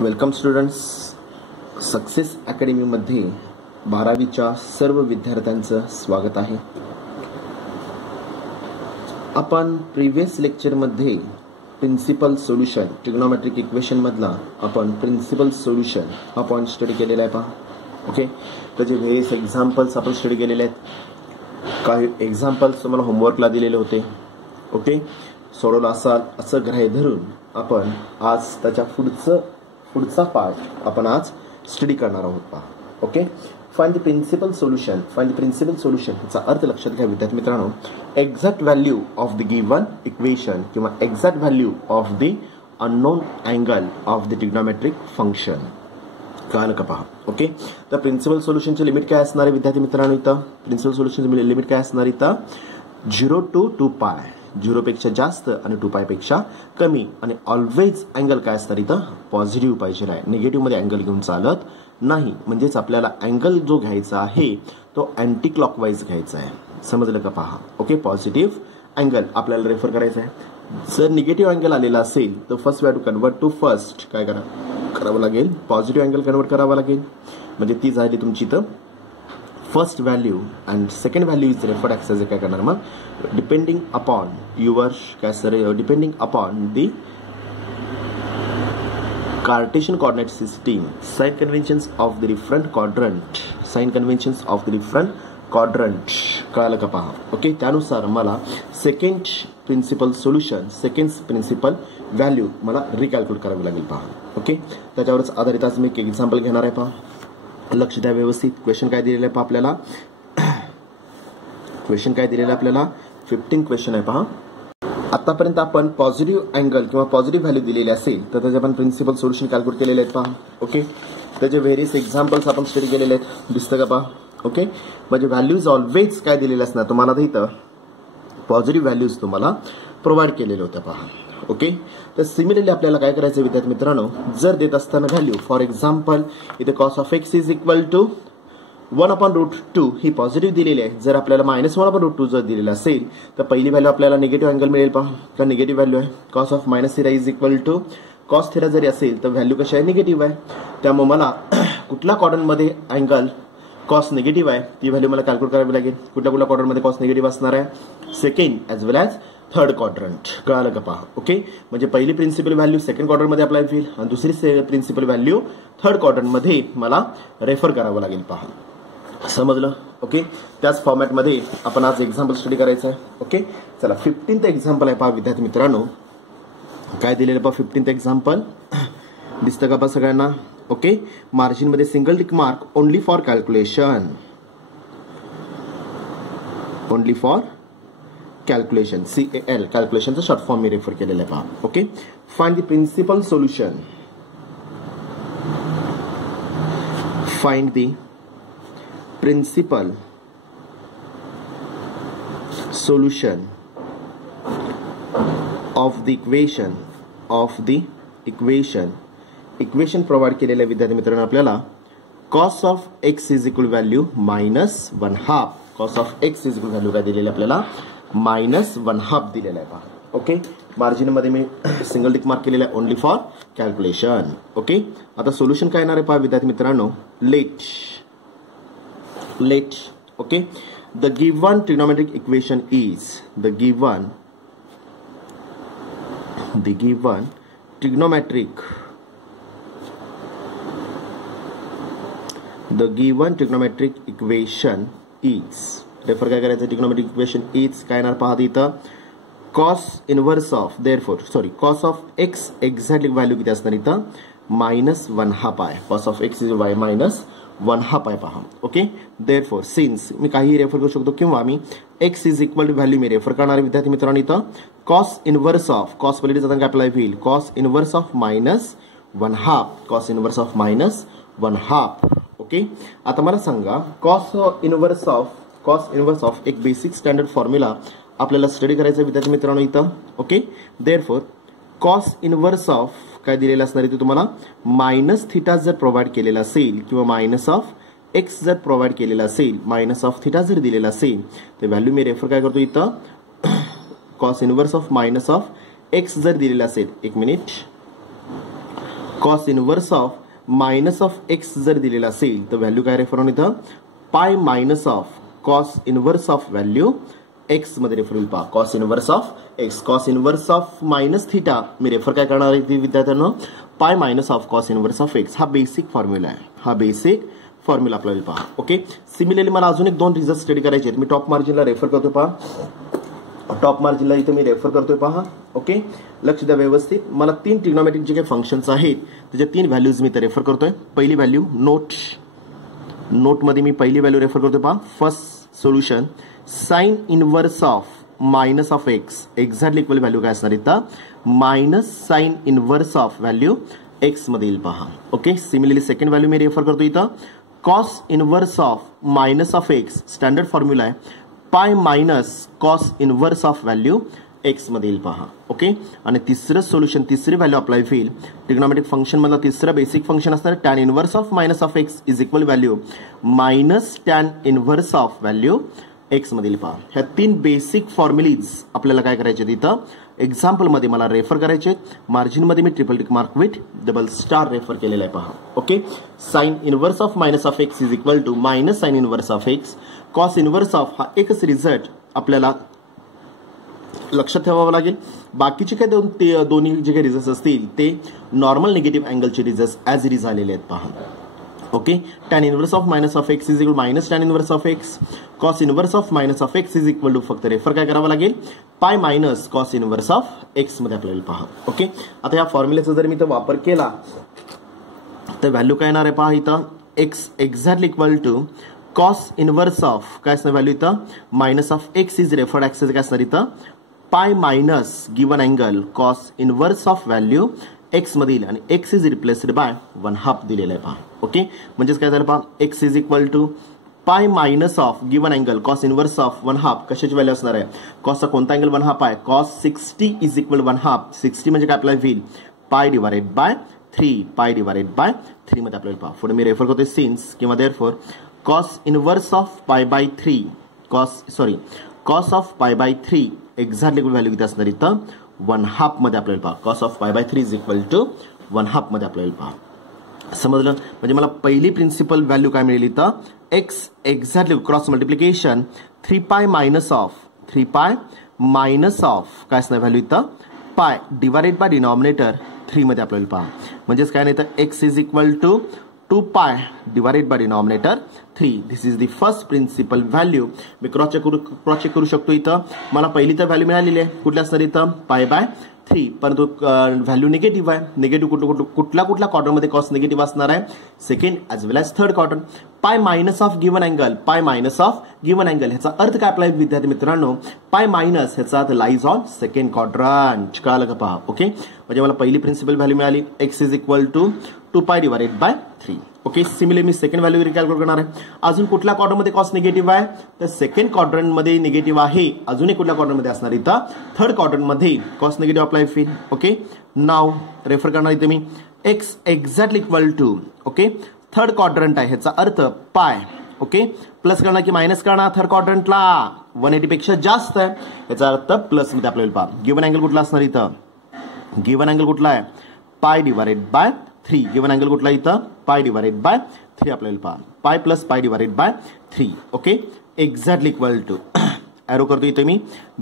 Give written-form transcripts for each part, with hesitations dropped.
Welcome students. Success अकॅडमीमध्ये 12वीच्या सर्व विद्यार्थ्यांचं स्वागत आहे. आपण प्रिव्हियस लेक्चरमध्ये प्रिन्सिपल सोल्युशन ट्रिग्नोमेट्रिक इक्वेशन मधला आपण प्रिन्सिपल सोल्युशन हा पॉइंट स्टडी केलेला आहे पहा. ओके, त्याचे व्हेरियस एक्झाम्पल्स आपण स्टडी केलेले आहेत. काही एक्झाम्पल्स तुम्हाला होमवर्कला दिलेले होते. ओके, सोडवला असाल असं गृहीत धरून आपण आज त्याच्या पुढचा पार्ट आपण आज स्टडी करणार आहोत पहा. Okay, find the principal solution. Find the principal solution याचा अर्थ लक्षात घ्या विद्यार्थी मित्रांनो. Exact value of the given equation किंवा exact value of the unknown angle of the trigonometric function. कळलं का पहा. ओके, तर प्रिन्सिपल सोल्युशनचे लिमिट काय असणार आहे विद्यार्थी मित्रांनो. इथं प्रिन्सिपल सोल्युशनचे लिमिट काय असणार इथं 0 to 2π. 0 पेक्षा जास्त आणि 2π पेक्षा कमी. आणि ऑलवेज अँगल काय असणार इथं पॉझिटिव्ह पाहिजे आहे. निगेटिव्ह मध्ये अँगल घेऊन चालत नाही. म्हणजेच आपल्याला अँगल जो घ्यायचा आहे तो अँटी क्लॉकवाईज घ्यायचा आहे. समजलं का पहा. ओके, पॉझिटिव्ह अँगल आपल्याला रेफर करायचा आहे. जर निगेटिव्ह अँगल आलेला असेल तर first we have to convert to first काय करावं लागेल, पॉझिटिव्ह अँगल कन्वर्ट करावा लागेल. म्हणजे ती झाली तुमची इथं first value. And second value is referred as काय करणार मग डिपेंडिंग अपॉन युअर काय sir depending upon the Cartesian coordinate system sign conventions of the different quadrant. Sign conventions of the different quadrant. कळालं का पहा. ओके, त्यानुसार मला second principal solution second principal value मला रिकॅल्क्युलेट करावी लागेल पहा. ओके, त्याच्यावरच आधारित आज मी एक एक्झाम्पल घेणार आहे पहा. लक्ष द्या व्यवस्थित. क्वेश्चन काय दिलेलं आहे पहा आपल्याला. क्वेश्चन काय दिलेलं आहे आपल्याला 15 क्वेश्चन आहे पहा. आतापर्यंत आपण पॉझिटिव्ह अँगल किंवा पॉझिटिव्ह व्हॅल्यू दिलेली असेल तर त्याचे आपण प्रिन्सिपल सोल्युशन कॅल्क्युलेट केलेले आहेत पहा. ओके, त्याचे व्हेरियस एक्झाम्पल्स आपण स्टडी केलेले आहेत. दिसतं का पहा. ओके, म्हणजे व्हॅल्यूज ऑलवेज काय दिलेले असणार तुम्हाला इथं पॉझिटिव्ह व्हॅल्यूज तुम्हाला प्रोव्हाइड केलेले होत्या पहा. ओके, तर सिमिलरली आपल्याला काय करायचं विद्यार्थी मित्रांनो, जर देत असताना व्हॅल्यू फॉर एक्झाम्पल इथे cos of x is equal to 1/√2 ही पॉझिटिव्ह दिलेली आहे. जर आपल्याला -1/√2 जर दिलेलं असेल तर पहिली व्हॅल्यू आपल्याला निगेटिव्ह अँगल मिळेल पहा. का निगेटिव्ह व्हॅल्यू आहे. Cos of minus theta is equal to cos theta जरी असेल तर व्हॅल्यू कशी आहे निगेटिव्ह आहे. त्यामुळे मला कुठल्या क्वाड्रंटमध्ये अँगल कॉस निगेटिव्ह आहे ती व्हॅल्यू मला कॅल्क्युलेट करावी लागेल. कुठल्या क्वाड्रंटमध्ये कॉस निगेटिव्ह असणार आहे, सेकंड ॲज वेल ॲज थर्ड क्वाड्रंट. कळालं का पहा. ओके, म्हणजे पहिली प्रिन्सिपल व्हॅल्यू सेकंड क्वाड्रंटमध्ये अप्लाय होईल आणि दुसरी प्रिन्सिपल व्हॅल्यू थर्ड क्वाड्रंटमध्ये मला रेफर करावं लागेल पहा. समजलं. ओके, त्याच फॉर्मॅटमध्ये आपण आज एक्झाम्पल स्टडी करायचं आहे. ओके, चला 15th एक्झाम्पल आहे पहा विद्यार्थी मित्रांनो. काय दिलेलं पहा 15th एक्झाम्पल दिसतं का पहा सगळ्यांना. ओके, मार्जिन मध्ये single tick mark only for calculation. Only for calculation CAL कॅल्क्युलेशनचं शॉर्ट फॉर्म मी रेफर केलेलं आहे पहा. Okay, find the principal solution. Find the principal solution of the equation equation provide केलेल्या विद्यार्थी मित्रांनो आपल्याला cos of x is equal value -1/2. Cos of x is equal value काय दिलेली आपल्याला -1/2 दिलेला आहे पहा. ओके, मार्जिन मध्ये मी सिंगल टिक मार्क केलेला आहे ओनली फॉर कॅल्क्युलेशन. ओके, आता सोल्युशन काय येणार आहे पहा विद्यार्थी मित्रांनो. Let okay, the given trigonometric equation is the given trigonometric equation is refer काय करायचं ट्रिग्नोमेट्रिक इक्वेशन इज काय येणार पहा इथं cos inverse of cos of x exactly value किती असणार इथं -1/2 आहे. कॉस ऑफ एक्स इज -1/2 आहे पहा. ओके, देअरफॉर सिन्स मी काही रेफर करू शकतो किंवा मी x is equal to value मी रेफर करणार विद्यार्थी मित्रांनो इथं कॉस इनव्हर्स ऑफ कॉस पॉलिटी जाताना काय अप्लाय होईल cos inverse of -1/2. Cos inverse of -1/2. Okay, आता मला सांगा कॉस इनव्हर्स ऑफ एक बेसिक स्टँडर्ड फॉर्म्युला आपल्याला स्टडी करायचं विद्यार्थी मित्रांनो इथं. Okay, therefore cos inverse of काय दिलेलं असणार इथे तुम्हाला -θ जर प्रोव्हाइड केलेला असेल किंवा -x जर प्रोव्हाइड केलेला असेल -θ जर दिलेला असेल तर व्हॅल्यू मी रेफर काय करतो इथं कॉस इनव्हर्स ऑफ -x जर दिलेला असेल. एक minute cos inverse of minus of x जर दिलेला असेल तर व्हॅल्यू काय रेफर होऊन इथं pi minus of cos inverse of value x मध्ये रेफर होईल पहा cos inverse of x cos inverse of minus theta me refer काय करणार आहे विद्यार्थ्यांनो पाय minus of cos inverse of x हा बेसिक फॉर्म्युला आहे हा बेसिक फॉर्म्युला आपल्याला पहा ओके सिमिलरली मला अजून एक 2 रिझल्ट स्टडी करायचे आहेत मी टॉप मार्जिनला रेफर करतो पहा टॉप मार्जिनला इथे मी रेफर करतोय पहा ओके लक्ष द्या व्यवस्थित मला 3 ट्रिग्नोमेट्रिक जे काही फंक्शन्स आहेत त्याच्या 3 व्हॅल्यूज मी इथे रेफर करतोय पहिली व्हॅल्यू नोट मध्ये मी पहिली व्हॅल्यू रेफर करतोय पहा first solution sine inverse of minus of x exactly equal value काय असणार इथं minus sine inverse of value x मध्ये येईल पहा ओके सिमिलरली सेकंड व्हॅल्यू मी रेफर करतो इथं cos inverse of minus of x standard formula आहे pi minus cos inverse of value x मध्ये येईल पहा ओके आणि तिसरं सोल्युशन तिसरी व्हॅल्यू अप्लाय होईल ट्रिग्नोमेट्रिक फंक्शन मधला तिसरं बेसिक फंक्शन असणार tan inverse of minus of x is equal value minus tan inverse of value x मध्ये पहा ह्या 3 बेसिक फॉर्म्युलीज आपल्याला काय करायचे तिथं एक्झाम्पल मध्ये मला रेफर करायचे मार्जिन मध्ये मी triple tick mark with double star refer केलेला आहे पहा okay sine inverse of minus of x is equal to minus sine inverse of x cos inverse of हा एकच रिझल्ट आपल्याला लक्षात ठेवावं लागेल बाकीचे काय दोन्ही जे काही रिझल्ट असतील ते नॉर्मल निगेटिव्ह अँगलचे रिझल्ट ॲज इट इज आलेले आहेत पहा okay tan inverse of minus of x is equal minus tan inverse of x cos inverse of minus of x is equal to फक्त रेफर काय करावं लागेल pi minus cos inverse of x मध्ये आपल्याला पहा ओके आता या फॉर्म्युलेचा जर मी इथं वापर केला तर व्हॅल्यू काय येणार आहे पहा इथं x exactly equal to cos inverse of काय असणार व्हॅल्यू इथं minus of x is referred access काय असणार इथं pi minus given angle cos inverse of value x मधील आणि एक्स इज रिप्लेस्ड बाय 1/2 दिलेलं आहे पहा ओके म्हणजेच काय झालं पहा x is equal to pi minus of given angle cos inverse of 1/2 कशाची व्हॅल्यू असणार आहे कॉसचा कोणता अँगल 1/2 आहे कॉस 60 इज इक्वल 1/2 60 म्हणजे काय अप्लाय होईल पाय डिवायडेड बाय 3 पाय डिवायडेड बाय 3 मध्ये आपल्याला पहा पुढे मी रेफर करतोय सिन्स किंवा therefore cos inverse of pi by 3 cos of pi by 3 exactly value किती असणार इथं 1/2 मध्ये आपल्याला पहा cos of pi by 3 is equal to 1/2 मध्ये आपल्याला पहा समजलं म्हणजे मला पहिली प्रिन्सिपल व्हॅल्यू काय मिळेल इथं एक्स एक्झॅक्टली क्रॉस मल्टिप्लिकेशन 3 पाय मायनस ऑफ काय असणार व्हॅल्यू इथं पाय डिवायडेड बाय डिनॉमिनेटर 3 मध्ये आपल्याला पहा म्हणजेच काय नाही तर x is equal to 2 pi divided by denominator 3 this is the first principal value मी क्रॉस चेक करू शकतो इथं मला पहिली तर व्हॅल्यू मिळालेली आहे कुठल्या असणार इथं पाय बाय 3 परंतु व्हॅल्यू निगेटिव्ह आहे निगेटिव्ह कुठल्या क्वाड्रंटमध्ये कॉस्ट निगेटिव्ह असणार आहे सेकंड ॲज वेल ॲज थर्ड क्वाड्रंट पाय मायनस ऑफ गिवन अँगल ह्याचा अर्थ काय आपला विद्यार्थी मित्रांनो पाय मायनस ह्याचा अर्थ लाईज ऑन सेकंड क्वाड्रंट कळालं का पहा ओके म्हणजे मला पहिली प्रिन्सिपल व्हॅल्यू मिळाली x is equal to 2 pi divided by 3 okay similarly मी सेकंड व्हॅल्यू रिकॅल्क्युलेट करणार आहे अजून कुठल्या क्वाड्रंटमध्ये कॉस्ट निगेटिव्ह आहे तर सेकंड क्वाड्रंटमध्ये निगेटिव्ह आहे अजून एक कुठल्या क्वाड्रंटमध्ये असणार इथं थर्ड क्वाड्रंटमध्ये कॉस्ट निगेटिव्ह अप्लाय होईल ओके नाव रेफर करणार इथे मी x exactly equal to okay third quadrant आहे ह्याचा अर्थ पाय ओके प्लस करणार की मायनस करणार थर्ड क्वाड्रंटला 180 पेक्षा जास्त आहे याचा अर्थ प्लस मध्ये आपल्याला पहा गिवन अँगल कुठला असणार इथं गिवन अँगल कुठला आहे पाय डिवायडेड बाय 3 गिवन अँगल कुठला इथं पाय डिवायडेड बाय 3 आपल्याला पहा pi plus pi divided by 3 okay exactly equal to arrow करतो इथे मी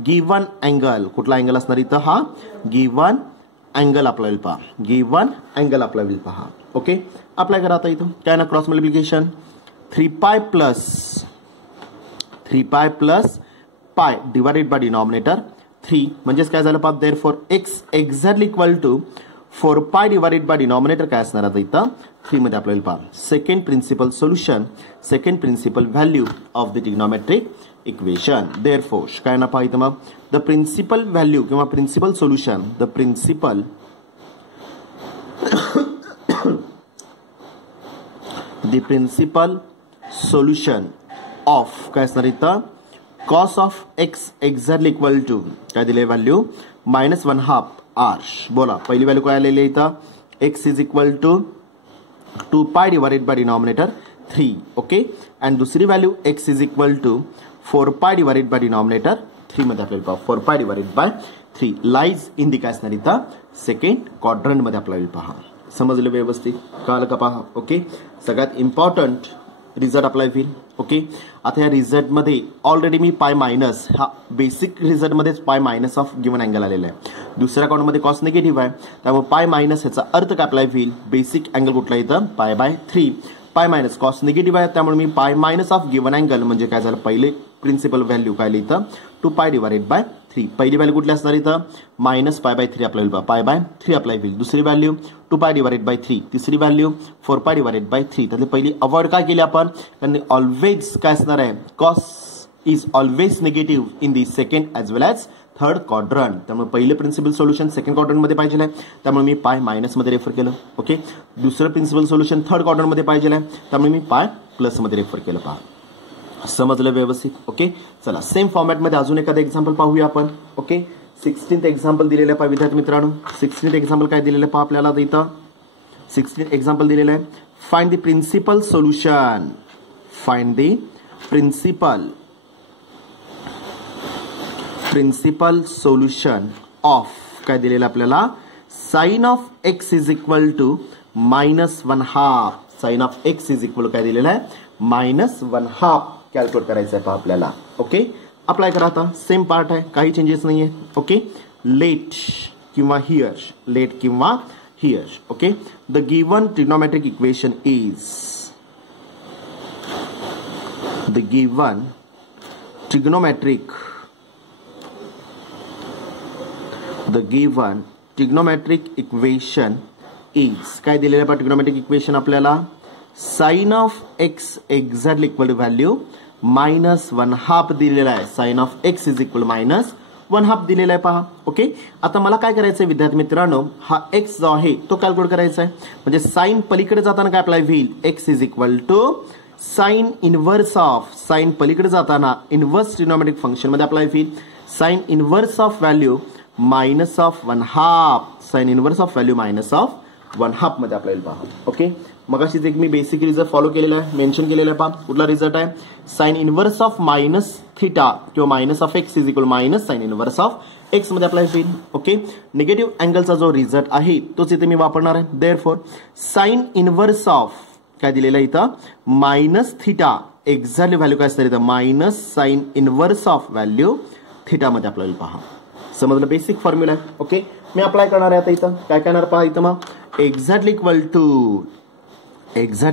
गिवन अँगल कुठला अँगल असणार इथं हा गिवन अँगल आपल्याला पहा गिवन अँगल आपल्याला पहा ओके अप्लाय करा आता इथं काय ना क्रॉस मल्टिप्लिकेशन 3 पाय plus pi divided by denominator 3 म्हणजेच काय झालं पहा therefore x exactly equal to 4 pi divided by denominator काय असणार आता इथं 3 मध्ये आपल्याला पहा second principal solution second principal value of the trigonometric equation therefore काय ना पहा इथं मग द प्रिन्सिपल व्हॅल्यू किंवा principal solution the principal solution of काय असणार इथं cos of x exactly equal to काय दिले व्हॅल्यू -1/2 आर बोला पहिली व्हॅल्यू काय आलेली इथं x is equal to 2 pi divided by denominator 3 okay and दुसरी value x is equal to 4 pi divided by denominator 3 मध्ये आपल्याला पहा 4 pi divided by 3 lies in दी काय असणार इथं सेकंड क्वाड्रंट मध्ये आपल्याला पहा समजलं व्यवस्थित, कळलं का पहा. ओके, सगळ्यात इम्पॉर्टंट रिझल्ट अप्लाय होईल. ओके, आता या रिझल्टमध्ये ऑलरेडी मी पाय मायनस, हा बेसिक रिझल्टमध्येच पाय मायनस ऑफ गिवन अँगल आलेला आहे. दुसऱ्या अकाउंटमध्ये कॉस निगेटिव्ह आहे, त्यामुळे पाय मायनस ह्याचा अर्थ काय अप्लाय होईल, बेसिक अँगल कुठला इथं π/3, पाय मायनस कॉस निगेटिव्ह आहे, त्यामुळे मी पाय मायनस ऑफ गिवन अँगल म्हणजे काय झालं, पहिले प्रिन्सिपल व्हॅल्यू काय इथं 2π/3. पहिली व्हॅल्यू कुठली असणार इथं -π/3 अप्लाय होईल, π/3 अप्लाय होईल. दुसरी व्हॅल्यू 2π/3, तिसरी व्हॅल्यू 4π/3. त्यातली पहिली अवॉइड काय केली आपण, कारण ऑलवेज काय असणार आहे, cos is always negative in the second as well as third quadrant. त्यामुळे पहिले प्रिन्सिपल सोल्युशन सेकंड क्वाड्रंटमध्ये पाहिजे आहे, त्यामुळे मी पाय मायनसमध्ये रेफर केलं. ओके, दुसरं प्रिन्सिपल सोल्युशन थर्ड क्वाड्रंटमध्ये पाहिजे आहे, त्यामुळे मी पाय प्लसमध्ये रेफर केलं. पहा, समजलं व्यवस्थित. ओके, चला सेम फॉर्मॅटमध्ये अजून एखादं एक्झाम्पल पाहूया आपण. ओके, 16th एक्झाम्पल दिलेलं आहे पहा विद्यार्थी मित्रांनो. 16th एक्झाम्पल काय दिलेलं आहे पहा आपल्याला इथं. 16th एक्झाम्पल दिलेलं आहे, find the principal solution, find the principal solution of काय दिलेलं आपल्याला, sine of x is equal to -1/2. Sine of x is equal काय दिलेलं आहे, -1/2 कॅल्क्युलेट करायचं आहे पहा आपल्याला. ओके, अप्लाय करा. आता सेम पार्ट आहे, काही चेंजेस नाही आहे. ओके, लेट किंवा here. Okay, the given trigonometric equation is, the given trigonometric equation is काय दिलेलं आहे ट्रिग्नोमेट्रिक इक्वेशन आपल्याला, sine of x exactly equal to value -1/2 दिलेला आहे. Sine of x is equal -1/2 दिलेला आहे पहा. ओके, आता मला काय करायचं आहे विद्यार्थी मित्रांनो, हा एक्स जो आहे तो कॅल्क्युलेट करायचा आहे. म्हणजे साइन पलीकडे जाताना काय अप्लाय होईल, x is equal to sine inverse of, sine पलीकडे जाताना इनव्हर्स ट्रिग्नोमेट्रिक फंक्शन मध्ये अप्लाय होईल, sine inverse of value -1/2, sine inverse of value -1/2 मध्ये अप्लाय होईल पहा. ओके, मगाशीच एक मी बेसिक रिझल्ट फॉलो केलेला आहे, मेन्शन केलेला आहे पहा. कुठला रिझल्ट आहे, साइन इनव्हर्स ऑफ -θ किंवा minus of x is equal minus sine inverse of x मध्ये अप्लाय होईल. ओके, निगेटिव्ह अँगलचा जो रिझल्ट आहे तोच इथे मी वापरणार आहे. देअरफॉर साइन इनव्हर्स ऑफ काय दिलेलं आहे इथं -θ, एक्झॅक्टली व्हॅल्यू काय असणार इथं minus sine inverse of value θ मध्ये अप्लाय होईल पहा. समजलं, बेसिक फॉर्म्युला आहे. ओके, मी अप्लाय करणार आहे आता इथं. काय करणार पहा इथं, मग exactly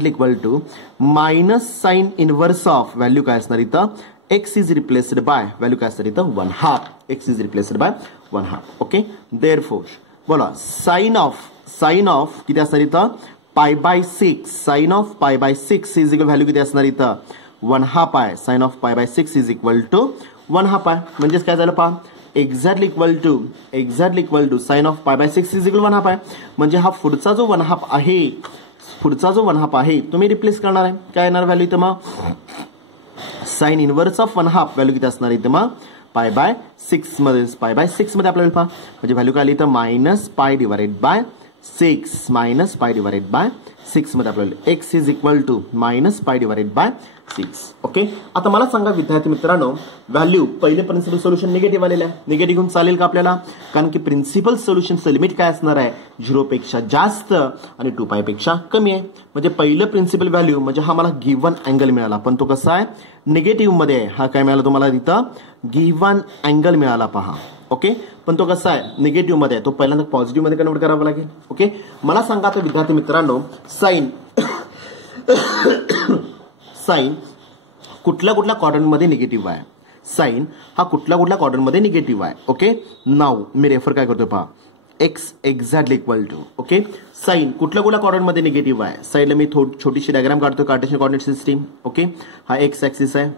equal to minus sine inverse of value काय असणार इथं, x is replaced by value काय असणार इथं 1/2, x is replaced by 1/2. Okay, therefore बोला साइन ऑफ किती असणार इथं π/6, sine of π/6 is equal value किती असणार इथं 1/2. Sine of π/6 is equal to 1/2. म्हणजेच काय झालं पहा, exactly equal to sine of π/6 is equal 1/2 आहे. म्हणजे हा पुढचा जो 1/2 आहे तुम्ही रिप्लेस करणार आहे. काय येणार व्हॅल्यू इथं मग, साइन इनव्हर्स ऑफ 1/2 व्हॅल्यू किती असणार इथं मग π/6 मध्ये आपल्याला पहा. म्हणजे व्हॅल्यू काय आली इथं -π/6 मध्ये आपल्याला x is equal to -π/6. Okay, आता मला सांगा विद्यार्थी मित्रांनो, व्हॅल्यू पहिले प्रिन्सिपल सोल्युशन निगेटिव्ह आलेलं आहे, निगेटिव्ह घेऊन चालेल का आपल्याला, कारण की प्रिन्सिपल सोल्युशनचं लिमिट काय असणार आहे, 0 पेक्षा जास्त आणि 2π पेक्षा कमी आहे. म्हणजे पहिलं प्रिन्सिपल व्हॅल्यू म्हणजे हा मला गिव्हन अँगल मिळाला, पण तो कसा आहे निगेटिव्ह मध्ये आहे. हा काय मिळाला तुम्हाला इथं गिव्हन अँगल मिळाला पहा. ओके, पण तो कसा आहे निगेटिव्ह मध्ये आहे, तो पहिल्यांदा पॉझिटिव्ह मध्ये कन्वर्ट करावा लागेल. ओके, मला सांगा आता विद्यार्थी मित्रांनो, साइन कुठल्या क्वाड्रंटमध्ये निगेटिव्ह आहे, साइन हा कुठल्या क्वाड्रंटमध्ये निगेटिव्ह आहे. ओके, नाव मी रेफर काय करतोय पहा, x exactly equal to. Okay, sine कुठल्या क्वाड्रंटमध्ये निगेटिव्ह आहे, साइडला मी छोटीशी डायग्राम काढतो, कार्टेशियन कोऑर्डिनेट सिस्टीम. ओके, हा एक्स ऍक्सिस आहे,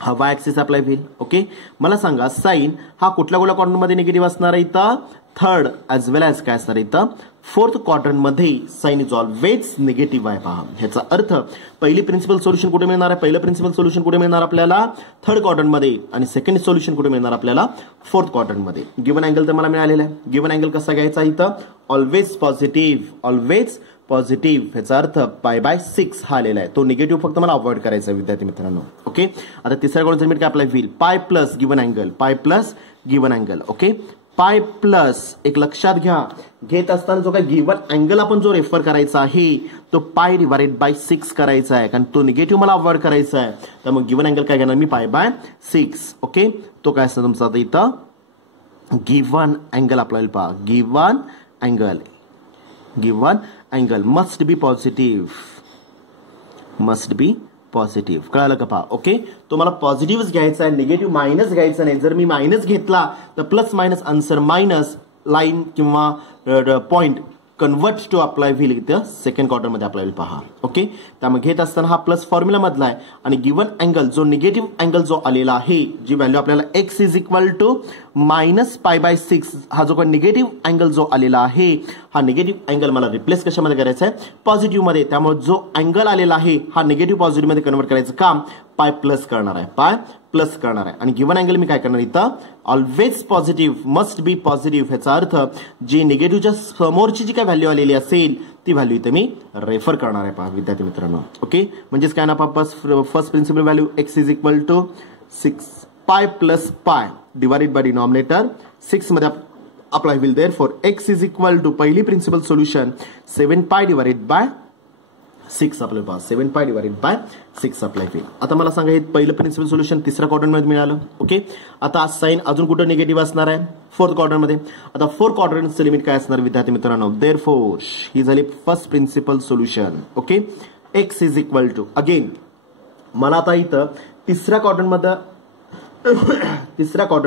हा वाय ऍक्सिस अप्लाय होईल. ओके, मला सांगा साइन हा कुठल्या क्वाड्रंटमध्ये निगेटिव्ह असणार आहे इथं, थर्ड ॲज वेल ॲज काय असणार इथं फोर्थ क्वाड्रंटमध्ये साइन इज ऑलवेज निगेटिव्ह आहे पहा. ह्याचा अर्थ पहिली प्रिन्सिपल सोल्युशन कुठे मिळणार आहे, पहिलं प्रिन्सिपल सोल्युशन कुठे मिळणार आपल्याला थर्ड क्वाड्रंटमध्ये, आणि सेकंड सोल्युशन कुठे मिळणार आपल्याला फोर्थ क्वाड्रंटमध्ये. गिव्हन अँगल तर मला मिळालेला आहे. गिव्हन अँगल कसा घ्यायचा इथं ऑलवेज पॉझिटिव्ह, ह्याचा अर्थ π/6 हा आलेला आहे, तो निगेटिव्ह फक्त मला अवॉइड करायचा आहे विद्यार्थी मित्रांनो. ओके, आता तिसऱ्या क्वाड्रंटचं लिमिट काय अप्लाय होईल, पाय प्लस गिव्हन अँगल. ओके, पाय प्लस एक लक्षात घ्या, घेत असताना जो काय गिव्हन अँगल आपण जो रेफर करायचा आहे तो पाय डिवाइडेड बाय 6 करायचा आहे, कारण तो निगेटिव्ह मला अवॉइड करायचा आहे. तर मग गिव्हन अँगल काय घेणार मी पाय बाय 6. ओके, तो काय असतं तुमचा आता इथं गिव्हन अँगल आपल्याला पहा. Given angle must be positive. कळालं का पहा. ओके, तो मला पॉझिटिव्ह घ्यायचा आहे, निगेटिव्ह मायनस घ्यायचा नाही. जर मी मायनस घेतला तर plus minus answer minus line किंवा पॉइंट कन्वर्ट टू अप्लाय होईल इथं सेकंड क्वार्टर मध्ये अप्लाय होईल पहा. ओके, त्यामुळे घेत असताना हा प्लस फॉर्म्युला मधला आहे आणि गिव्हन अँगल जो निगेटिव्ह अँगल जो आलेला आहे, जी व्हॅल्यू आपल्याला x is equal to minus pi by 6, हा जो काही निगेटिव्ह अँगल जो आलेला आहे, हा निगेटिव्ह अँगल मला रिप्लेस कशामध्ये करायचा आहे, पॉझिटिव्ह मध्ये. त्यामुळे जो अँगल आलेला आहे हा निगेटिव्ह पॉझिटिव्ह मध्ये कन्वर्ट करायचं काम पाय प्लस करणार आहे. आणि गिव्हन अँगल मी काय करणार इथं always positive, must be positive. ह्याचा अर्थ जी निगेटिव्हच्या समोरची जी काय व्हॅल्यू आलेली असेल ती व्हॅल्यू इथे मी रेफर करणार आहे पहा विद्यार्थी मित्रांनो. ओके, म्हणजेच काय ना first principal value x is equal to 6 pi plus पाय डिवाइडेड बाय डिनॉमिनेटर 6 मध्ये अप्लाय होईल. Therefore x is equal to पहिली principal solution 7 pi divided by 6 apply पहा. 7 पाय डिवाइडेड बाय 6 अप्लाय होईल. आता मला सांगा हे पहिलं प्रिन्सिपल सोल्युशन तिसऱ्या क्वाड्रंट मध्ये मिळालं. ओके, आता साइन अजून कुठं निगेटिव्ह असणार आहे, फोर्थ क्वाड्रंट मध्ये. आता फोर्थ क्वाड्रंटचं लिमिट काय असणार विद्यार्थी मित्रांनो, देअरफॉर ही झाली first principal solution. Okay, x is equal to again मला आता इथं तिसऱ्या क्वाड्रंट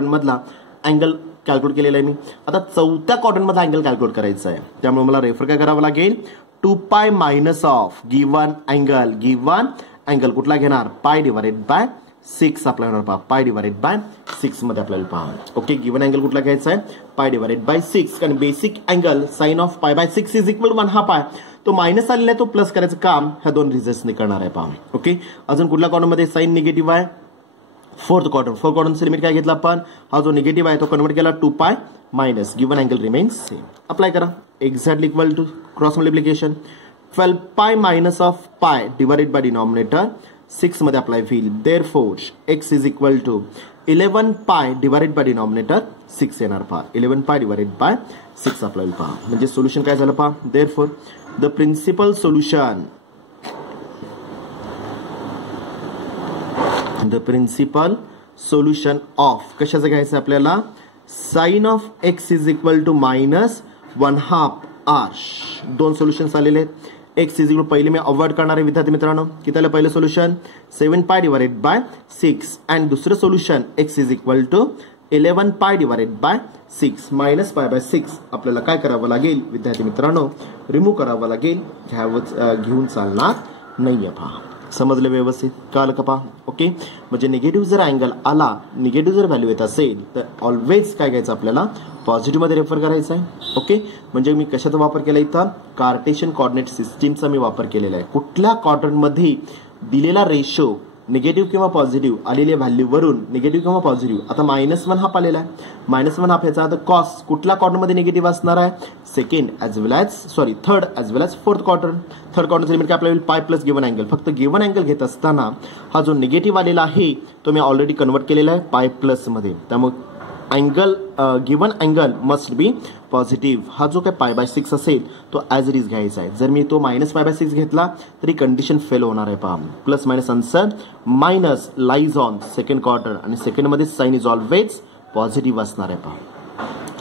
मधला अँगल कॅल्क्युलेट केलेला आहे मी. आता चौथ्या क्वाड्रंट मधला अँगल कॅल्क्युलेट करायचा आहे, त्यामुळे मला रेफर काय करावं लागेल, 2 pi minus of given angle कुठला घेणार, पाय डिवाइडेड बाय 6 आपल्याला पहा. पाय डिवाइडेड बाय 6 मध्ये आपल्याला पहा. ओके, गिव्हन अँगल कुठला घ्यायचा आहे, पाय डिवाइडेड बाय 6, कारण basic angle sine of pi by 6 is equal to 1 हा पाय. तो मायनस आलेला आहे, तो प्लस करायचं काम ह्या दोन रिझल्ट्सने करणार आहे पहा. ओके, अजून कुठल्या क्वाड्रंट मध्ये साइन निगेटिव्ह आहे, फोर्थ क्वाड्रंटचं लिमिट काय घेतला आपण, हा जो निगेटिव्ह आहे तो कन्वर्ट केला 2 pi minus given angle remains same. Apply करा, exactly equal to cross multiplication 12 pi minus of pi divided by denominator 6 मध्ये अप्लाय होईल. Therefore x is equal to 11 pi divided by denominator 6 येणार पहा. 11 pi divided by 6 apply होईल पहा. म्हणजे solution काय झालं पहा, therefore the principal solution of कशाचं घ्यायचं आपल्याला, sine of x is equal to minus 1/2 r. दोन सोल्युशन्स आलेले आहेत. x इज इक्वल पहिले मी अवॉइड करणार आहे विद्यार्थी मित्रांनो, की त्याला पहिलं solution 7 pi divided by 6 and दुसरं solution x is equal to 11 pi divided by 6 minus pi by 6. आपल्याला काय करावं लागेल विद्यार्थी मित्रांनो, रिमूव्ह करावं लागेल, घेऊन चालणार नाहीये पहा. समजलं व्यवस्थित, कळलं का पहा. ओके, म्हणजे निगेटिव्ह जर अँगल आला, निगेटिव्ह जर व्हॅल्यू येत असेल तर ऑलवेज काय घ्यायचं आपल्याला, पॉझिटिव्ह मध्ये रेफर करायचा आहे. ओके, म्हणजे मी कशाचा वापर केला इथं, कार्टेशियन कोऑर्डिनेट सिस्टीमचा मी वापर केलेला आहे. कुठल्या क्वाड्रंट मध्ये दिलेला रेशो निगेटिव्ह किंवा पॉझिटिव्ह आलेल्या व्हॅल्यूवरून निगेटिव्ह किंवा पॉझिटिव्ह, आता -1 हाफ आलेला आहे, -1 हाफ याचा आता कॉस कुठल्या क्वाड्रंट मध्ये निगेटिव्ह असणार आहे, third as well as fourth quadrant. Third क्वाड्रंटचं लिमिट काय आपल्याला पाय प्लस गिव्हन अँगल. फक्त गिव्हन अँगल घेत असताना हा जो निगेटिव्ह आलेला आहे तो मी ऑलरेडी कन्वर्ट केलेला आहे पाय प्लस मध्ये. त्यामुळे given angle must be positive. हा जो काय पाय बाय 6 असेल तो ॲज इट इज घ्यायचा आहे. जर मी तो मायनस पाय बाय 6 घेतला तरी कंडिशन फेल होणार आहे पहा. Plus minus answer minus lies on second quarter आणि सेकंड मध्ये साइन इज ऑलवेज पॉझिटिव्ह असणार आहे पहा.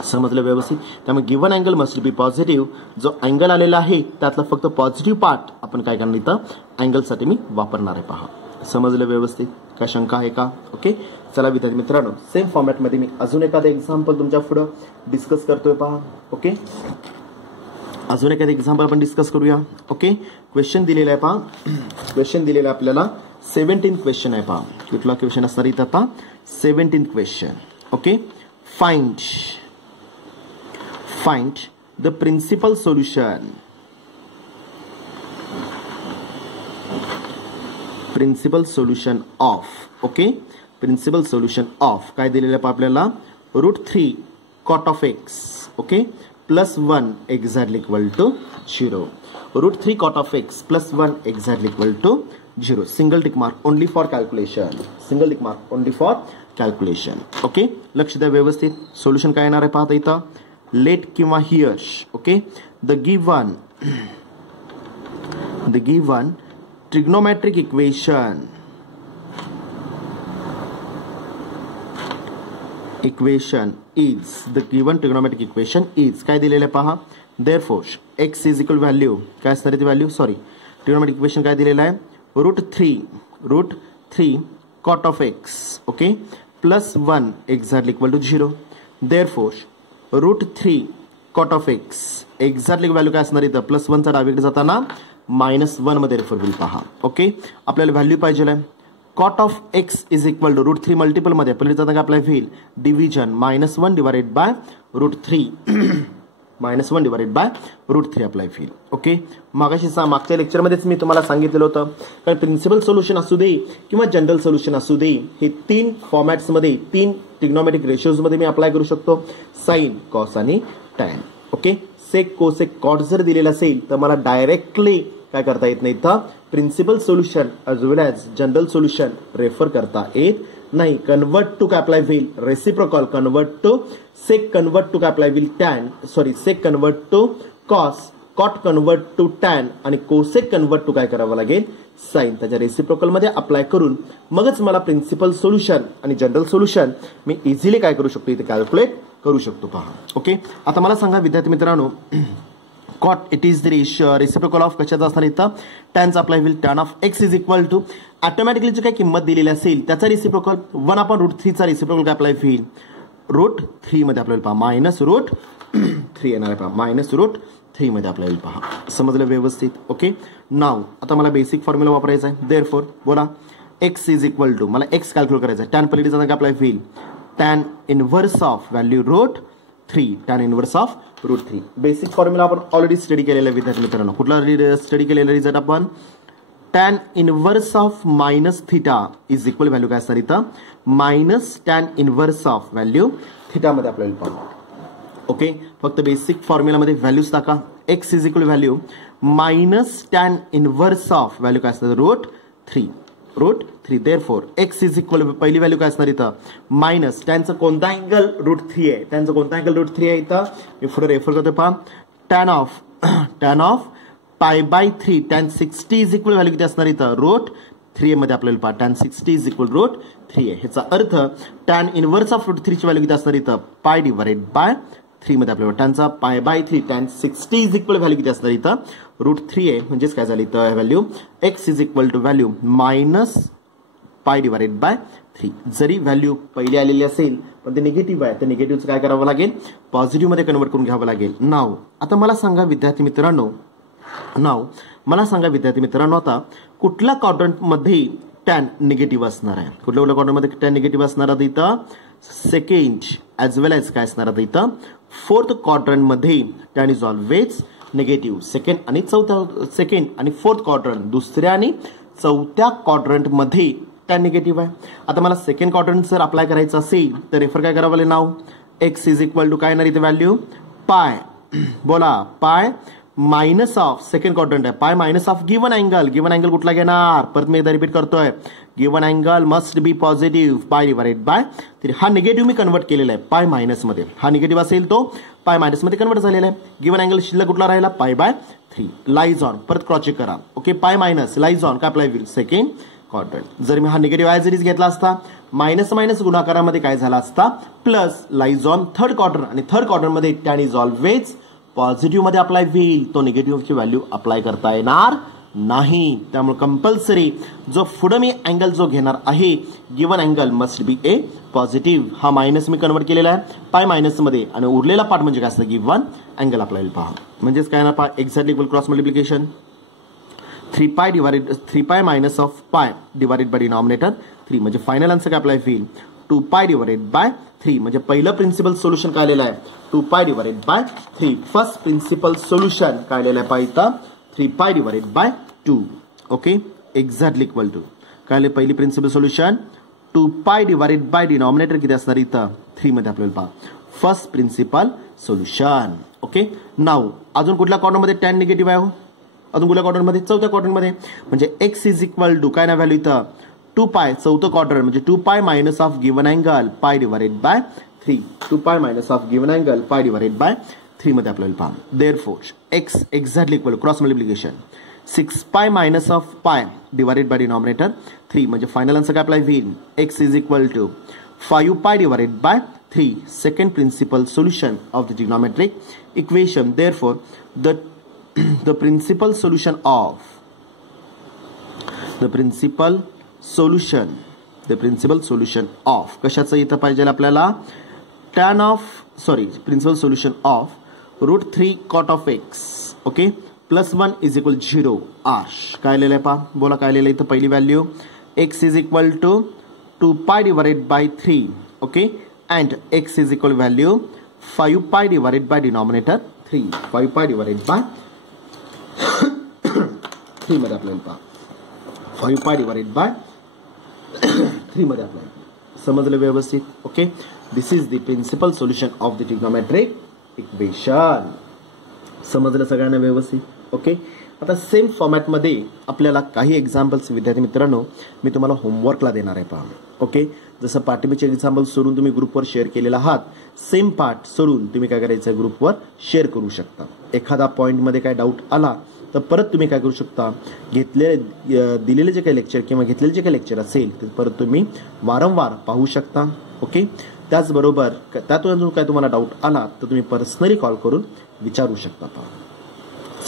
समजलं व्यवस्थित. त्यामुळे given angle must be positive. जो अँगल आलेला आहे त्यातला फक्त पॉझिटिव्ह पार्ट आपण काय करणार इथं अँगलसाठी मी वापरणार आहे पहा. समजलं व्यवस्थित, काय शंका आहे का. ओके, चला विद्यार्थी मित्रांनो, सेम फॉर्मॅटमध्ये मी अजून एखादं एक्झाम्पल तुमच्या पुढे डिस्कस करतोय पहा. ओके, अजून एखादं एक्झाम्पल आपण डिस्कस करूया. ओके, क्वेश्चन दिलेला आहे पहा. क्वेश्चन दिलेला आपल्याला 17th क्वेश्चन आहे पहा. कुठला क्वेश्चन असणार इथं पहा, 17th question. Okay, find the principal solution of. Okay, principal solution of काय दिलेलं आहे आपल्याला, √3 cot of x. Okay, +1 exactly equal to 0. √3 cot of x +1 exactly equal to 0. Single tick mark only for calculation. Calculation. Okay, लक्ष द्या व्यवस्थित. Solution काय येणार आहे पाहता इथं, लेट किंवा here. Okay, the given trigonometric equation is the given trigonometric equation is काय दिलेलं आहे पहा. therefore x is equal value काय असणार आहे ती व्हॅल्यू, सॉरी ट्रिग्नोमेट्रिक इक्वेशन काय दिलेलं आहे, √3 cot of x. Okay, +1 exactly equal to 0. therefore √3 cot of x exactly value काय असणार इथं, +1 चा डावीकडे जाताना -1 मध्ये रेफर होईल पहा. ओके, आपल्याला व्हॅल्यू पाहिजे आहे. cot of x is equal to √3 multiple मध्ये पहिले जाता अप्लाय होईल division -1 divided by √3 -1 divided by √3 apply होईल. ओके, मागच्या लेक्चरमध्येच मी तुम्हाला सांगितलेलं होतं कारण प्रिन्सिपल सोल्युशन असू दे किंवा जनरल सोल्युशन असू दे, हे 3 फॉर्मॅट्स मध्ये 3 ट्रिग्नोमेट्रिक रेशियोज मध्ये मी अप्लाय करू शकतो, साइन, कॉस आणि टॅन. ओके, सेक, कोसेक, कॉट जर दिलेलं असेल तर मला डायरेक्टली काय करता येत नाही, तर principal solution as well as general solution refer करता येत नाही. कन्वर्ट टू काय अप्लाय होईल, reciprocal convert to sec, convert to काय अप्लाय होईल tan, sorry sec convert to cos, cot convert to tan आणि कोसेक कन्वर्ट टू काय करावं लागेल, साइन. त्याच्या रेसिप्रोकल मध्ये अप्लाय करून मगच मला प्रिन्सिपल सोल्युशन आणि जनरल सोल्युशन मी इझिली काय करू शकतो, इथे कॅल्क्युलेट करू शकतो पहा. ओके, आता मला सांगा विद्यार्थी मित्रांनो, cot it is the reciprocal of कशाचा असणार इथं, टॅनचा अप्लाय होईल. Tan of x is equal to automatically जी काही किंमत दिलेली असेल त्याचा रेसिप्रोकल 1/√3 चा रेसिप्रोकल काय अप्लाय होईल, √3 मध्ये आपल्याला पहा -√3 येणार आहे पहा, -√3 मध्ये आपल्याला पहा. समजलं व्यवस्थित. ओके, नाव आता मला बेसिक फॉर्म्युला वापरायचा आहे. देअरफॉर बोला एक्स इज इक्वल टू, मला एक्स कॅल्क्युलेट करायचा आहे, टॅन पॉलिटी काय अप्लाय होईल, tan inverse of value √3, tan inverse of √3. Basic formula आपण ऑलरेडी स्टडी केलेला आहे विद्यार्थी मित्रांनो. कुठला स्टडी केलेला रिझल्ट आपण, tan inverse of -θ is equal value काय असणार इथं, -टॅन इनव्हर्स ऑफ व्हॅल्यू θ मध्ये आपल्याला पाहू. ओके, फक्त बेसिक फॉर्म्युलामध्ये व्हॅल्यूज टाका. X is equal value -tan inverse of value काय असणार √3. देअरफॉर एक्स इज इक्वल पहिली व्हॅल्यू काय असणार इथं, मायनस टॅनचा कोणता अँगल √3 आहे, त्यांचा कोणता अँगल √3 आहे इथं, मी पुढे रेफर करतो पहा. Tan of π/3 tan 60 is equal value किती असणार इथं, √3 मध्ये आपल्याला पहा टॅन 60 इज इक्वल √3 आहे. ह्याचा अर्थ टॅन इनव्हर्स ऑफ √3 ची व्हॅल्यू किती असणार इथं, π/3 मध्ये आपल्याला टॅनचा π/3 टॅन 60 इज इक्वल व्हॅल्यू किती असणार इथं, √3 आहे. म्हणजेच काय झालं इथं value x is equal to value -π/3. जरी व्हॅल्यू पहिली आलेली असेल पण ते निगेटिव्ह आहे, तर निगेटिव्हचं काय करावं लागेल, पॉझिटिव्ह मध्ये कन्वर्ट करून घ्यावं लागेल. नाव आता मला सांगा विद्यार्थी मित्रांनो, आता कुठल्या क्वाड्रंट मध्ये टॅन निगेटिव्ह असणार आहे, कुठल्या क्वाड्रंट मध्ये टॅन निगेटिव्ह असणार आहे इथं, सेकंड ॲज वेल एज काय असणार आहे इथं, फोर्थ क्वाड्रंट मध्ये tan is always negative. Second आणि फोर्थ क्वाड्रंट, दुसऱ्या आणि चौथ्या क्वाड्रंट मध्ये टॅन निगेटिव्ह आहे. आता मला सेकंड क्वाड्रंट जर अप्लाय करायचं असेल तर रेफर काय करावं लागेल, नाव एक्स इज इक्वल टू काय येणार इथे व्हॅल्यू, पाय, बोला पाय मायनस ऑफ सेकंड क्वाड्रंट आहे, pi minus of given angle कुठला घेणार, परत मी एकदा रिपीट करतोय, given angle must be positive, π/3. हा निगेटिव्ह मी कन्वर्ट केलेला आहे पाय मायनस मध्ये, हा निगेटिव्ह असेल तो पाय मायनस मध्ये कन्वर्ट झालेला आहे. गिवन अँगल शिल्लक कुठला राहिला, π/3. लाईज ऑन, परत क्रॉस चेक करा. Okay, pi minus lies on काय अप्लाय होईल, सेकंड क्वाड्रंट. जर मी हा निगेटिव्ह ॲज इट इज घेतला असता, मायनस गुणाकारामध्ये काय झाला असता, plus lies on third quadrant, आणि थर्ड क्वाड्रंट मध्ये टॅन इज ऑलवेज पॉझिटिव्ह मध्ये अप्लाय होईल, तो निगेटिव्हची व्हॅल्यू अप्लाय करता येणार नाही. त्यामुळे कंपल्सरी जो पुढे मी अँगल जो घेणार आहे, गिवन अँगल मस्ट बी ए पॉझिटिव्ह. हा मायनस मी कन्वर्ट केलेला आहे पाय मायनस मध्ये, आणि उरलेला पार्ट म्हणजे काय असतं, गिवन अँगल अप्लाय पहा. म्हणजेच काय ना पहा, exactly equal cross multiplication 3π minus of pi divided by denominator 3, म्हणजे फायनल आन्सर काय अप्लाय होईल, 2π/3. म्हणजे पहिलं प्रिन्सिपल सोल्युशन काय आलेलं आहे, 2π/3. फर्स्ट प्रिन्सिपल सोल्युशन काय आलेलं आहे पाहिजे, 3π/2. ओके, एक्झॅक्टली इक्वल टू काय पहिली प्रिन्सिपल सोल्युशन, 2π डिनॉमिनेटर किती असणार इथं 3 मध्ये आपल्याला पहा फर्स्ट प्रिन्सिपल सोल्युशन. ओके, नाव अजून कुठल्या क्वाड्रंट मध्ये टॅन निगेटिव्ह आहे, अजून कुठल्या क्वाड्रंट मध्ये, चौथ्या क्वाड्रंट मध्ये. म्हणजे एक्स इज इक्वल टू काय ना व्हॅल्यू इथं 2 पाय चौथं क्वाड्रंट म्हणजे 2 pi minus of given angle pi divided by 3. 2 pi minus of given angle pi divided by 3 मध्ये आपल्याला पहा. Therefore x exactly equal cross multiplication 6 pi minus of pi divided by denominator 3 म्हणजे final answer काय apply होईल. x is equal to 5 pi divided by 3. Second principal solution of the trigonometric equation. Therefore, the principal solution of कशाचं इथं पाहिजे आपल्याला principal solution of root 3 cot of x okay plus 1 is equal 0 r. काय लिहिलंय पहा बोला काय लिहिलंय इथं पहिली value x is equal to 2 pi divided by 3 okay and x is equal value 5 pi divided by denominator 3. 5 pi divided by 3 मध्ये आपल्याला पहा 5 pi divided by 3 मध्ये आपल्याला समजलं व्यवस्थित. Okay this is the principal solution of the trigonometric equation. समजलं सगळ्यांना व्यवस्थित. ओके आता सेम फॉर्मॅटमध्ये आपल्याला काही एक्झाम्पल्स विद्यार्थी मित्रांनो मी तुम्हाला होमवर्कला देणार आहे पहा. ओके जसं पाठीमागचे एक्झाम्पल सोडून तुम्ही ग्रुपवर शेअर केलेला आहात सेम पार्ट सोडून तुम्ही काय करायचं ग्रुपवर शेअर करू शकता. एखादा पॉईंटमध्ये काय डाऊट आला तर परत तुम्ही काय करू शकता दिलेले जे काही लेक्चर किंवा घेतलेले जे काही लेक्चर असेल ते परत तुम्ही वारंवार पाहू शकता. ओके त्याचबरोबर त्यातून जर काय तुम्हाला डाऊट आला तर तुम्ही पर्सनली कॉल करून विचारू शकता.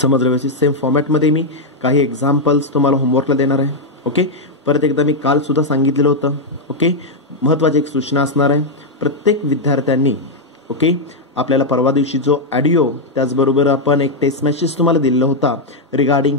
समजलं व्यवस्थित. सेम फॉर्मॅटमध्ये मी काही एक्झाम्पल्स तुम्हाला होमवर्कला देणार आहे. ओके परत एकदा मी काल सुद्धा सांगितलेलं होतं. ओके महत्त्वाची एक सूचना असणार आहे प्रत्येक विद्यार्थ्यांनी. ओके आपल्याला परवा दिवशी जो ऑडिओ त्याचबरोबर आपण एक टेस्ट मॅसेज तुम्हाला दिलेला होता रिगार्डिंग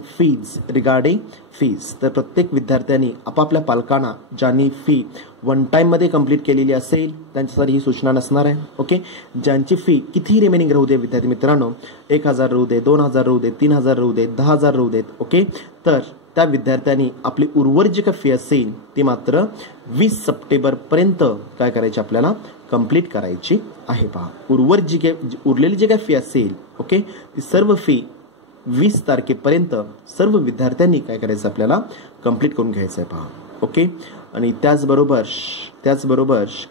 फीज तर प्रत्येक विद्यार्थ्यांनी आपापल्या पालकांना ज्यांनी फी वन टाइम मध्ये कंप्लीट केलेली असेल त्यांच्यासाठी ही सूचना नसणार आहे. ओके ज्यांची फी किती रिमेनिंग राहू दे विद्यार्थी मित्रांनो 1000 राहू दे 2000 राहू दे 3000 राहू दे 10000 राहू देत. ओके तर त्या विद्यार्थ्यांनी आपली उर्वरित जी काही फी असेल ती मात्र 20 सप्टेंबर पर्यंत काय करायची आपल्याला कंप्लीट करायची आहे. पहा उरलेली जी काही फी असेल ओके ती सर्व फी 20 तारखेपर्यंत सर्व विद्यार्थ्यांनी काय करायचं आपल्याला कंप्लीट करून घ्यायचं आहे. पहा ओके आणि त्याचबरोबर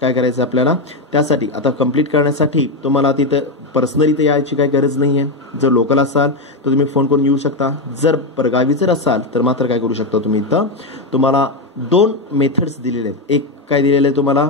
काय करायचं आपल्याला त्यासाठी आता कंप्लीट करण्यासाठी तुम्हाला तिथं पर्सनली तर यायची काही गरज नाही आहे. जर लोकल असाल तर तुम्ही फोन करून येऊ शकता. जर परगावी जर असाल तर मात्र काय करू शकता तुम्ही इथं तुम्हाला 2 मेथड्स दिलेले आहेत. एक काय दिलेलं आहे तुम्हाला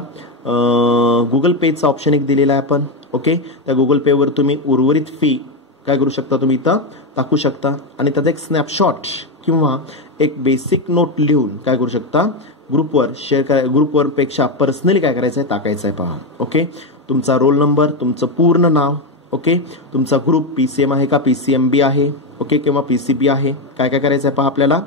गुगल पेचा ऑप्शन एक दिलेला आहे आपण. ओके त्या गुगल पेवर तुम्ही उर्वरित फी काय करू शकता तुम्ही इथं टाकू शकता आणि त्याचा एक स्नॅपशॉट किंवा एक बेसिक नोट लिहून काय करू शकता ग्रुपवर शेअर करा. ग्रुपवर पेक्षा पर्सनली काय करायचं आहे टाकायचं आहे. पहा ओके तुमचा रोल नंबर तुमचं पूर्ण नाव ओके तुमचा ग्रुप PCM आहे का PCMB आहे ओके किंवा PCB आहे काय करायचं आहे. पहा आपल्याला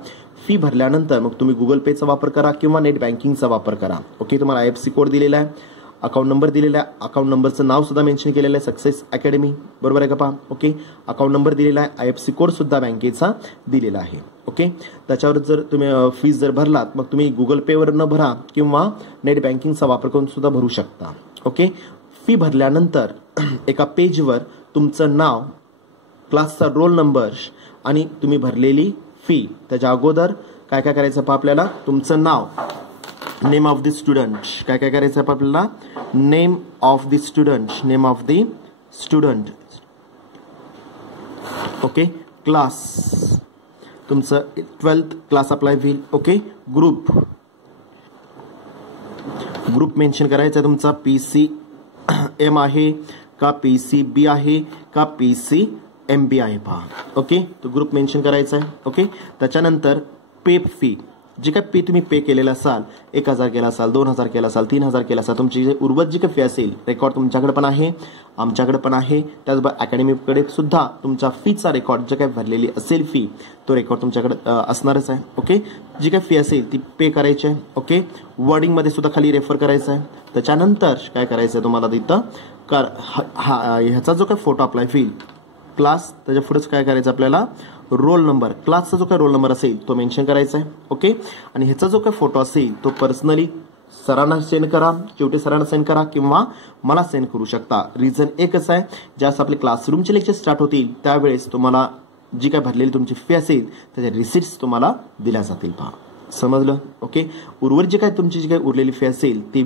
फी भरल्यानंतर मग तुम्ही गुगल पेचा वापर करा किंवा नेट बँकिंगचा वापर करा. ओके तुम्हाला IFSC कोड दिलेला आहे अकाउंट नंबर दिलेला आहे अकाउंट नंबरचं नाव सुद्धा मेन्शन केलेलं आहे सक्सेस अकॅडमी बरोबर आहे का. पहा ओके अकाउंट नंबर दिलेला आहे IFSC कोड सुद्धा बँकेचा दिलेला आहे. ओके त्याच्यावर जर तुम्ही फीस जर भरलात मग तुम्ही गुगल पेवर न भरा किंवा नेट बँकिंगचा वापर करून सुद्धा भरू शकता. ओके फी भरल्यानंतर एका पेजवर तुमचं नाव क्लासचा रोल नंबर आणि तुम्ही भरलेली फी त्याच्या अगोदर काय करायचं पहा आपल्याला तुमचं नाव नेम ऑफ द स्टुडंट काय करायचं आहे आपल्याला name of the student okay class तुमचं 12th क्लास अप्लाय होईल. ओके ग्रुप मेन्शन करायचा तुमचा PCM आहे का PCB आहे का PCMB आहे. पहा ओके तो ग्रुप मेन्शन करायचा आहे. ओके त्याच्यानंतर पे फी जी काय फी तुम्ही पे केलेला असाल 1000 केला असाल 2000 केला असाल 3000 केला असाल तुमची जे उर्वरित जी काही फी असेल रेकॉर्ड तुमच्याकडे पण आहे आमच्याकडे पण आहे त्याचबरोबर अकॅडमीकडे सुद्धा तुमच्या फीचा रेकॉर्ड जे काही भरलेली असेल फी तो रेकॉर्ड तुमच्याकडे असणारच आहे. ओके जी काही फी असेल ती पे करायची आहे. ओके वर्डिंगमध्ये सुद्धा खाली रेफर करायचं आहे. त्याच्यानंतर काय करायचं आहे तुम्हाला तिथं ह्याचा जो काही फोटो अप्लाय होईल क्लास त्याच्या पुढेच काय करायचं आपल्याला रोल नंबर क्लासचा जो काही रोल नंबर असेल तो मेन्शन करायचा आहे. ओके आणि ह्याचा जो काही फोटो असेल तो पर्सनली सरांना सेंड करा शेवटी सरांना सेंड करा किंवा मला सेंड करू शकता. रिझन एकच आहे ज्यावेळेस आपले क्लासरूमचे लेक्चर स्टार्ट होतील त्यावेळेस तुम्हाला जी काय भरलेली तुमची फी असेल त्याच्या रिसिट्स तुम्हाला दिल्या जातील. पहा समजलं? ओके. उर्वरित जे काय तुमची जी काही उरलेली फी असेल ती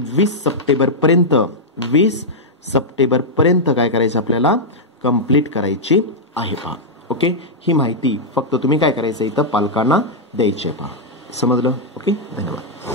20 सप्टेंबरपर्यंत काय करायचं आपल्याला कंप्लीट करायची आहे पहा. ओके. ही माहिती फक्त तुम्ही काय करायचं इथं पालकांना द्यायची आहे पहा. समजलं? ओके. धन्यवाद.